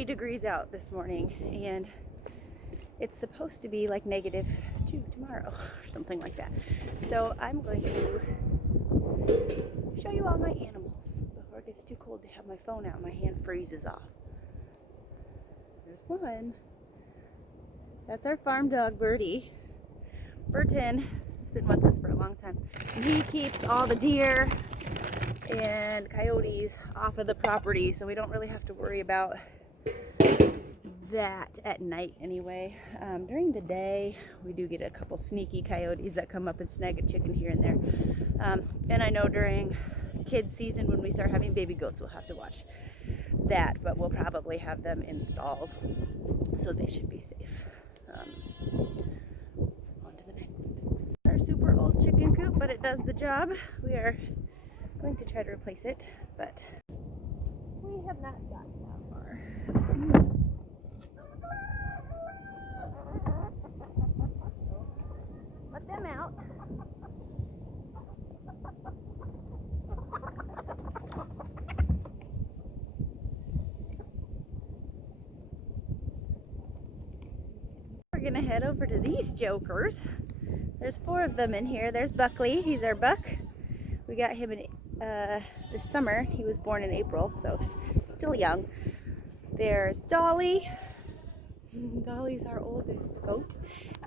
40 degrees out this morning, and it's supposed to be like -2 tomorrow or something like that. So I'm going to show you all my animals before it gets too cold to have my phone out and my hand freezes off. There's one. That's our farm dog, Birdie. Burton has been with us for a long time. And he keeps all the deer and coyotes off of the property, so we don't really have to worry about that at night anyway. During the day, we do get a couple sneaky coyotes that come up and snag a chicken here and there. And I know during kids season, when we start having baby goats, we'll have to watch that, but we'll probably have them in stalls, so they should be safe. On to the next. Our super old chicken coop, but it does the job. We are going to try to replace it, but we have not gotten that far. Let them out. We're gonna head over to these jokers. There's 4 of them in here. There's Buckley, he's our buck. We got him in this summer. He was born in April, so still young. There's Dolly. Dolly's our oldest goat,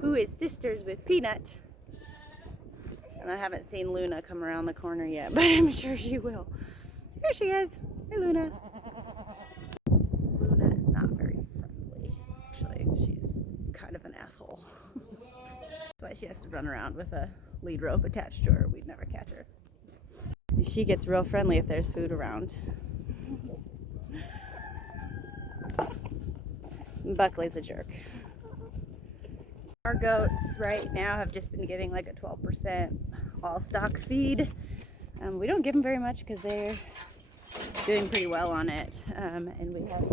who is sisters with Peanut. And I haven't seen Luna come around the corner yet, but I'm sure she will. There she is. Hey, Luna. Luna is not very friendly. Actually, she's kind of an asshole. That's why she has to run around with a lead rope attached to her. We'd never catch her. She gets real friendly if there's food around. Buckley's a jerk. Our goats right now have just been getting like a 12% all stock feed. We don't give them very much because they're doing pretty well on it, and we have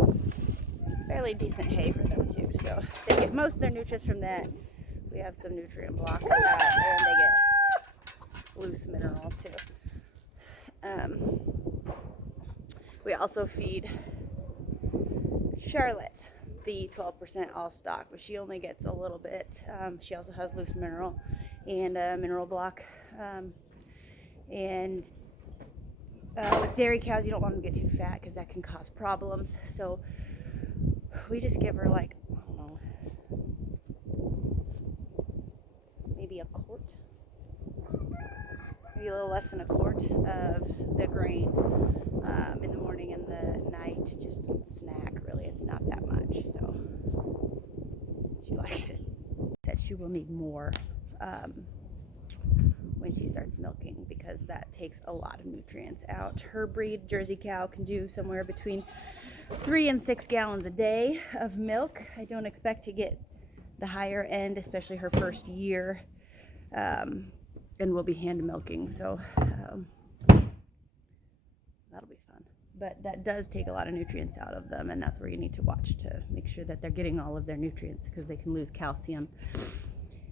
fairly decent hay for them too, so they get most of their nutrients from that. We have some nutrient blocks for that, and they get loose mineral too. We also feed Charlotte the 12% all stock, but she only gets a little bit. She also has loose mineral and a mineral block. With dairy cows, you don't want them to get too fat because that can cause problems. So we just give her like, I don't know, maybe a quart, maybe a little less than a quart of the grain in the morning and the night, just snack. Really, it's not that much, so she likes it. Said she will need more when she starts milking, because that takes a lot of nutrients out. Her breed, Jersey cow, can do somewhere between 3 and 6 gallons a day of milk. I don't expect to get the higher end, especially her first year, and we'll be hand milking, so that'll be fun. But that does take a lot of nutrients out of them, and that's where you need to watch to make sure that they're getting all of their nutrients, because they can lose calcium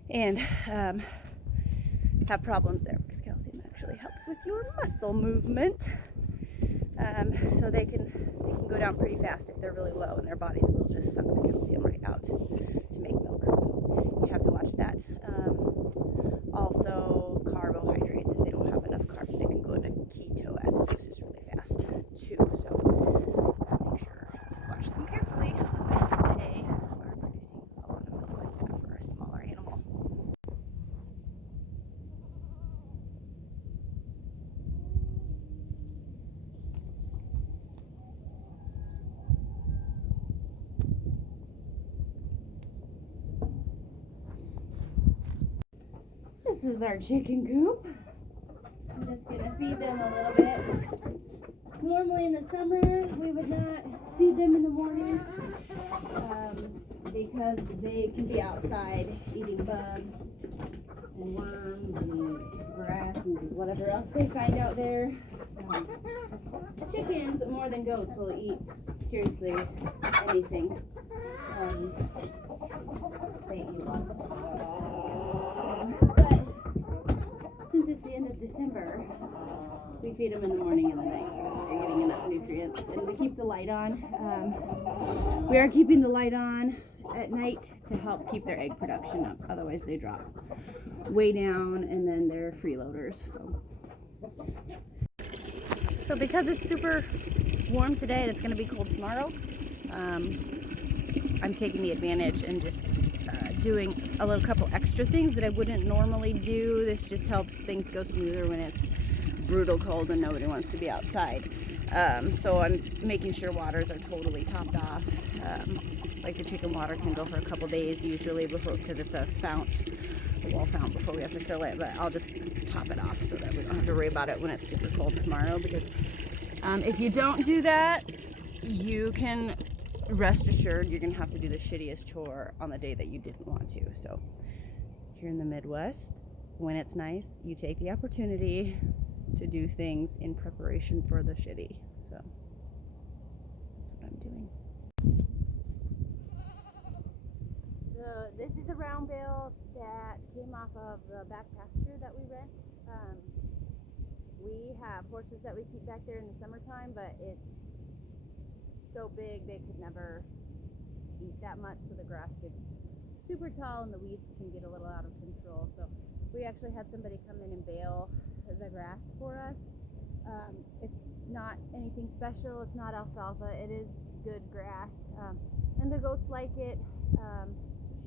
and have problems there, because calcium actually helps with your muscle movement. So they can go down pretty fast if they're really low, and their bodies will just suck the calcium right out to make milk. So you have to watch that. Also, carbohydrates. If they don't have enough carbs, they can go into ketoacidosis really fast too. So make sure to watch them carefully when they are producing a lot of milk like that for a smaller animal. This is our chicken coop. I'm just gonna feed them a little bit. Normally in the summer, we would not feed them in the morning because they can be outside eating bugs and worms and grass and whatever else they find out there. Chickens, more than goats, will eat seriously anything. They eat lots of bugs. But since it's the end of December, We feed them in the morning and the night so that they're getting enough nutrients. And we keep the light on. We are keeping the light on at night to help keep their egg production up. Otherwise they drop way down and then they're freeloaders. So because it's super warm today and it's going to be cold tomorrow, I'm taking the advantage and just doing a little couple extra things that I wouldn't normally do. This just helps things go smoother when it's brutal cold and nobody wants to be outside. So I'm making sure waters are totally topped off. Like the chicken water can go for a couple days usually because it's a wall fount before we have to fill it, but I'll just top it off so that we don't have to worry about it when it's super cold tomorrow, because if you don't do that, you can rest assured you're gonna have to do the shittiest chore on the day that you didn't want to. So here in the Midwest, when it's nice, you take the opportunity to do things in preparation for the shitty. So that's what I'm doing. This is a round bale that came off of the back pasture that we rent. We have horses that we keep back there in the summertime, but it's so big they could never eat that much, so the grass gets super tall and the weeds can get a little out of control. So we actually had somebody come in and bale the grass for us. It's not anything special, it's not alfalfa, it is good grass, and the goats like it.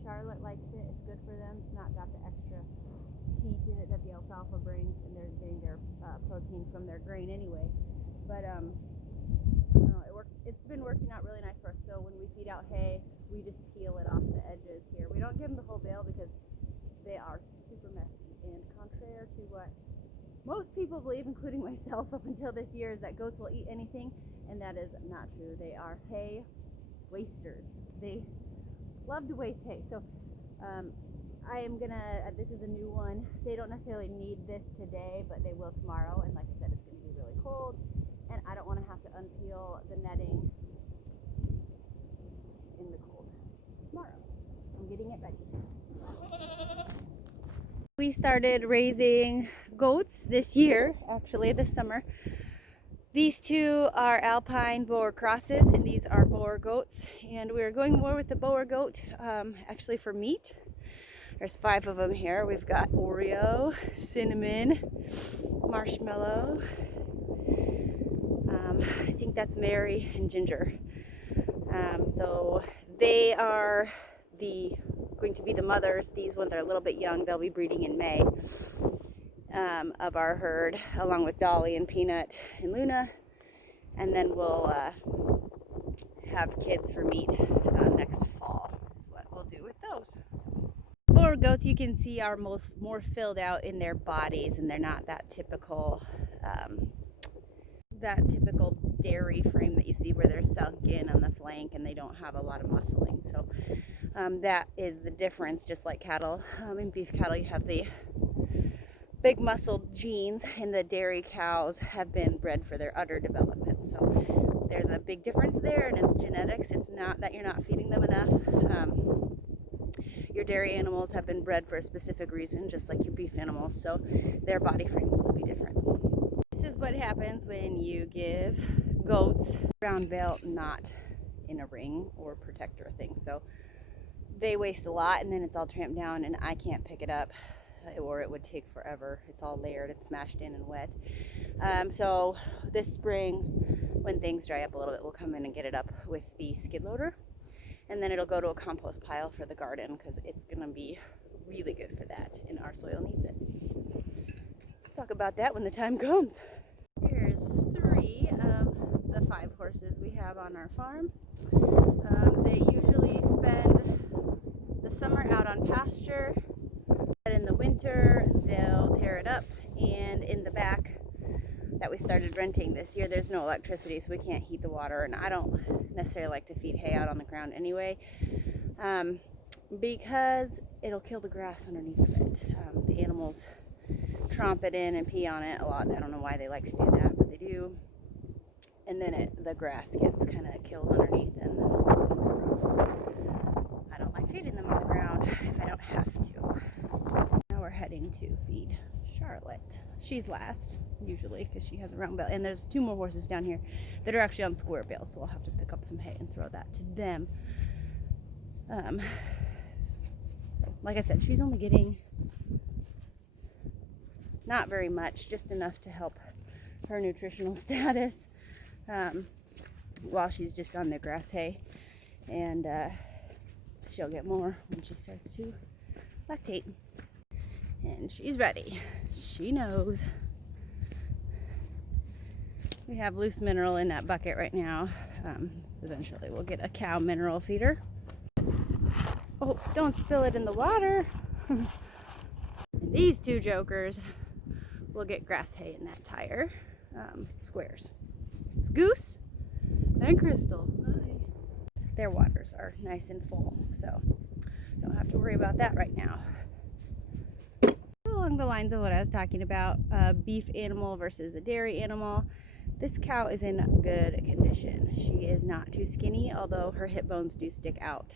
Charlotte likes it, it's good for them. It's not got the extra heat in it that the alfalfa brings, and they're getting their protein from their grain anyway. But I don't know, it's been working out really nice for us. So when we feed out hay, we just peel it off the edges here. We don't give them the whole bale because they are super messy, and contrary to what most people believe, including myself up until this year, is that goats will eat anything, and that is not true. They are hay wasters. They love to waste hay. So I am gonna, this is a new one. They don't necessarily need this today, but they will tomorrow. And like I said, it's gonna be really cold, and I don't want to have to unpeel the netting in the cold tomorrow. So I'm getting it ready. We started raising goats this year, actually this summer. These two are Alpine Boer crosses, and these are Boer goats. And we're going more with the Boer goat, actually for meat. There's 5 of them here. We've got Oreo, Cinnamon, Marshmallow. I think that's Mary and Ginger. So they are going to be the mothers. These ones are a little bit young. They'll be breeding in May. Of our herd, along with Dolly and Peanut and Luna, and then we'll have kids for meat next fall is what we'll do with those. So, Boer goats, you can see, are more filled out in their bodies, and they're not that typical dairy frame that you see where they're sunk in on the flank and they don't have a lot of muscling. So that is the difference. Just like cattle, in beef cattle you have the big muscled genes, and the dairy cows have been bred for their udder development. So there's a big difference there, and it's genetics. It's not that you're not feeding them enough. Your dairy animals have been bred for a specific reason, just like your beef animals, so their body frames will be different. This is what happens when you give goats brown belt not in a ring or protector thing. So they waste a lot, and then it's all tramped down, and I can't pick it up, or it would take forever. It's all layered, it's mashed in and wet. So this spring, when things dry up a little bit, we'll come in and get it up with the skid loader, and then it'll go to a compost pile for the garden, because it's gonna be really good for that, and our soil needs it. We'll talk about that when the time comes. Here's 3 of the 5 horses we have on our farm. They usually spend the summer out on pasture. In the winter, they'll tear it up, and in the back that we started renting this year, there's no electricity, so we can't heat the water, and I don't necessarily like to feed hay out on the ground anyway, because it'll kill the grass underneath of it. The animals tromp it in and pee on it a lot. I don't know why they like to do that, but they do, and then the grass gets kind of killed underneath, and then it's gross. I don't like feeding them on the ground if I don't have to. Now we're heading to feed Charlotte. She's last, usually, because she has a round bale. And there's 2 more horses down here that are actually on square bales, so I'll have to pick up some hay and throw that to them. Like I said, she's only getting not very much, just enough to help her nutritional status while she's just on the grass hay. And she'll get more when she starts to lactate. And she's ready. She knows. We have loose mineral in that bucket right now. Eventually we'll get a cow mineral feeder. Oh, don't spill it in the water. And these 2 jokers will get grass hay in that tire. Squares. It's Goose and Crystal. Hi. Their waters are nice and full, so don't have to worry about that right now. Along the lines of what I was talking about, a beef animal versus a dairy animal, this cow is in good condition. She is not too skinny, although her hip bones do stick out.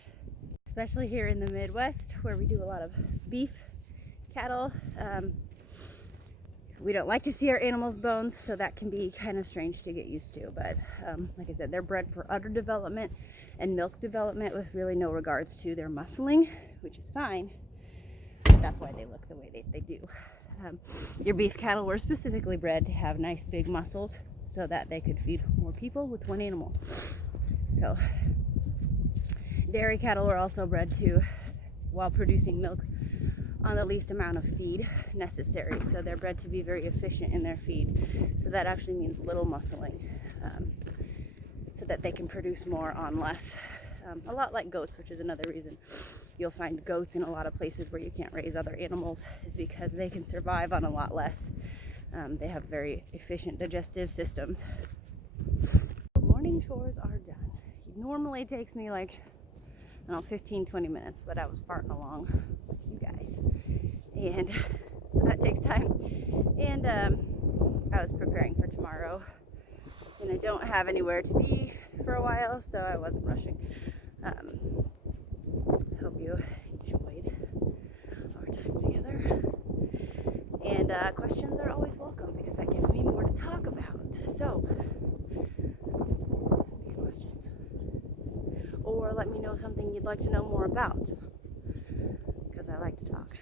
Especially here in the Midwest, where we do a lot of beef cattle. We don't like to see our animals' bones, so that can be kind of strange to get used to. But like I said, they're bred for udder development and milk development with really no regards to their muscling, which is fine. That's why they look the way they do. Your beef cattle were specifically bred to have nice big muscles so that they could feed more people with one animal. So dairy cattle were also bred to, while producing milk, on the least amount of feed necessary. So they're bred to be very efficient in their feed. So that actually means little muscling, so that they can produce more on less. A lot like goats, which is another reason you'll find goats in a lot of places where you can't raise other animals, is because they can survive on a lot less. They have very efficient digestive systems. Morning chores are done. It normally takes me like, I don't know, 15-20 minutes, but I was farting along with you guys, and so that takes time. And I was preparing for tomorrow, and I don't have anywhere to be for a while, so I wasn't rushing. Hope you enjoyed our time together. And questions are always welcome, because that gives me more to talk about. So, send me questions. Or let me know something you'd like to know more about, because I like to talk.